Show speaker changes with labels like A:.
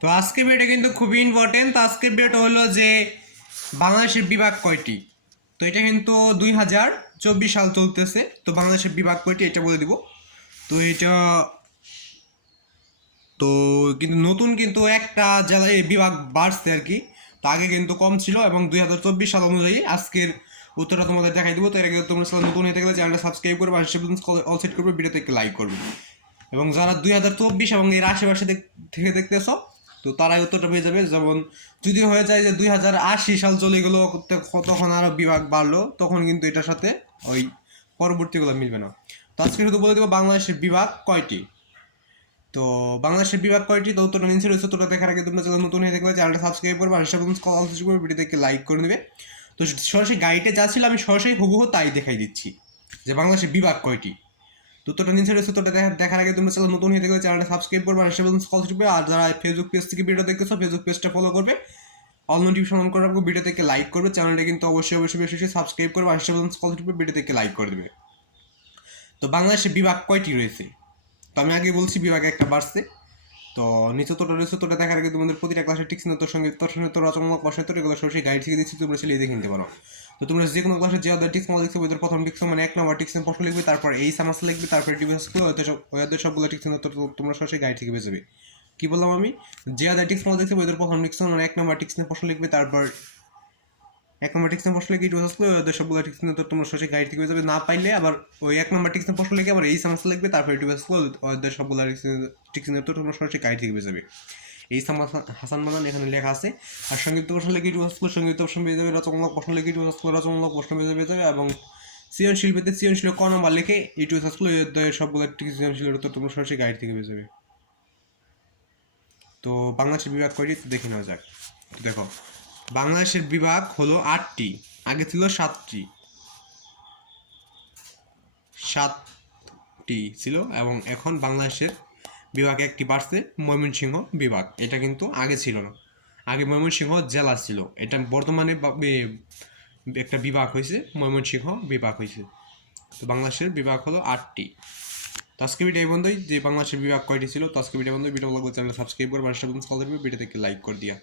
A: তো আজকে ভিডিওটা কিন্তু খুবই ইম্পর্টেন্ট তো আজকের ভিডিওটা হলো যে বাংলাদেশের বিভাগ কয়টি? তো এটা কিন্তু দুই হাজার চব্বিশ সাল চলতেছে। তো বাংলাদেশের বিভাগ কয়টি এটা বলে দিব। তো এটা তো কিন্তু নতুন কিন্তু একটা জেলায় বিভাগ বাড়ছে আর কি। তো আগে কিন্তু কম ছিল এবং দুই হাজার চব্বিশ সাল অনুযায়ী আজকের উত্তরটা তোমাদের দেখাই দেবো। তো এর আগে তোমরা সাথে নতুন হয়ে গেলে চ্যানেলটা সাবস্ক্রাইব করবে আর অল সেট করবে, ভিডিওতে একটু লাইক করবে। এবং যারা দুই হাজার চব্বিশ এবং এর আশেপাশে থেকে দেখতেছ তো তারাই উত্তরটা পেয়ে যাবে। যেমন যদি হয়ে যায় যে দুই হাজার আশি সাল চলে গেলো তখন আরও বিভাগ বাড়লো, তখন কিন্তু এটার সাথে ওই পরবর্তীগুলো মিলবে না। তো আজকে শুধু বলে দেবো বাংলাদেশের বিভাগ কয়টি? তো বাংলাদেশের বিভাগ কয়টি? তো উত্তরটা নিচে রয়েছে তোটা দেখার আগে তোমরা চ্যানেল নতুন হয়ে থাকলে চ্যানেলটা সাবস্ক্রাইব করবে, আর সেটা কল করবে লাইক করে নেবে। তো সরাসরি গাইডে যা ছিল আমি সরাসরি হুবহু তাই দেখাই দিচ্ছি, যে বাংলাদেশের বিভাগ কয়টি। তোটা নিচে রয়েছে তোটা দেখার আগে তোমরা চ্যানেল নতুন হয়ে থাকলে চ্যানেলটা সাবস্ক্রাইব করবে আর সেটা স্কল করবে, আর যারা ফেসবুক পেজ থেকে ভিডিও দেখতেছো ফেসবুক পেজটা ফলো করবে। অল নোটিফিকেশন অন করে রাখব ভিডিও থেকে লাইক করবে, চ্যানেলটা কিন্তু অবশ্যই অবশ্যই বেশি বেশি সাবস্ক্রাইব করবে আর সেটা স্কল করবে ভিডিও থেকে লাইক করে দেবে। তো বাংলাদেশে বিভাগ কয়টি রয়েছে? তো আমি আগে বলছি বিভাগে একটা বাড়ছে। তো নিচে তোটা রয়েছে তোটা দেখার আগে তোমাদের প্রতিটা ক্লাসের ঠিক তোর সঙ্গে তোর সঙ্গে তোর রচনামূলক প্রশ্ন তোর এগুলো সরাসরি গাইড শিখে দিচ্ছি তোমরা সেই দেখে নিতে পারো। তো তোমরা যে কোনো ক্লাসে যে অর্ডার টিক্স মধ্যে লিখছো ওদের প্রথম টিক্স মানে এক নম্বর টিক্স প্রশ্ন লিখবে, তারপর এই সামাস লিখবে, তারপর ডিভিশন স্কুল ওদের ওদের সবগুলো টিক্স তোর তোমরা সরাসরি গাইড শিখে পেয়ে যাবে। কি বললাম আমি? যে আদার টিক্স মধ্যে দেখছি ওদের প্রথম টিক্স মানে এক নম্বর টিক্স প্রশ্ন লিখবে, তারপর এক নম্বর টিক্স প্রশ্ন লিখে ওদের সবগুলো টিক্স তোর তোমরা সরাসরি গাইড থেকে যাবে না পাইলে আবার ওই এক নম্বর টিক্স প্রশ্ন লিখে আবার এই সামাস লিখবে তারপর ডিভিশন স্কুল ওদের সবগুলো টিক্স তোর তোমরা সরাসরি গাইড থেকে যাবে এই হাসান মাদান এখানে লেখা আছে, আর সংগীত প্রশ্ন লিখে স্কুল সংগীত প্রশ্ন পেয়ে যাবে রচনামূলক প্রশ্ন লিখে ইউটিউব স্কুল রচনামূলক প্রশ্ন পেয়ে যাবে এবং সৃজনশীল পেতে সৃজনশীল ক নম্বর লিখে ইউটিউব স্কুল সবগুলো সৃজনশীলের উত্তর তোমরা সরাসরি গাইড থেকে যাবে তো বাংলাদেশের বিভাগ কয়টি দেখে নেওয়া যাক। দেখো বাংলাদেশের বিভাগ হলো আটটি, আগে ছিল সাতটি। সাতটি ছিল এবং এখন বাংলাদেশের বিভাগে একটি বাড়ছে ময়মনসিংহ বিভাগ। এটা কিন্তু আগে ছিল না। আগে ময়মনসিংহ জেলা ছিল। এটা বর্তমানে একটা বিভাগ হয়েছে, ময়মনসিংহ বিভাগ হয়েছে। তো বাংলাদেশের বিভাগ হলো আটটি। তো আজকে ভিডিও এই বন্ধই যে বাংলাদেশের বিভাগ কয়টি ছিল, তো আজকে ভিডিও বন্ধ ভিডিও লাগবে চ্যানেল সাবস্ক্রাইব করে দেবে ভিডিও থেকে লাইক করে দিয়া।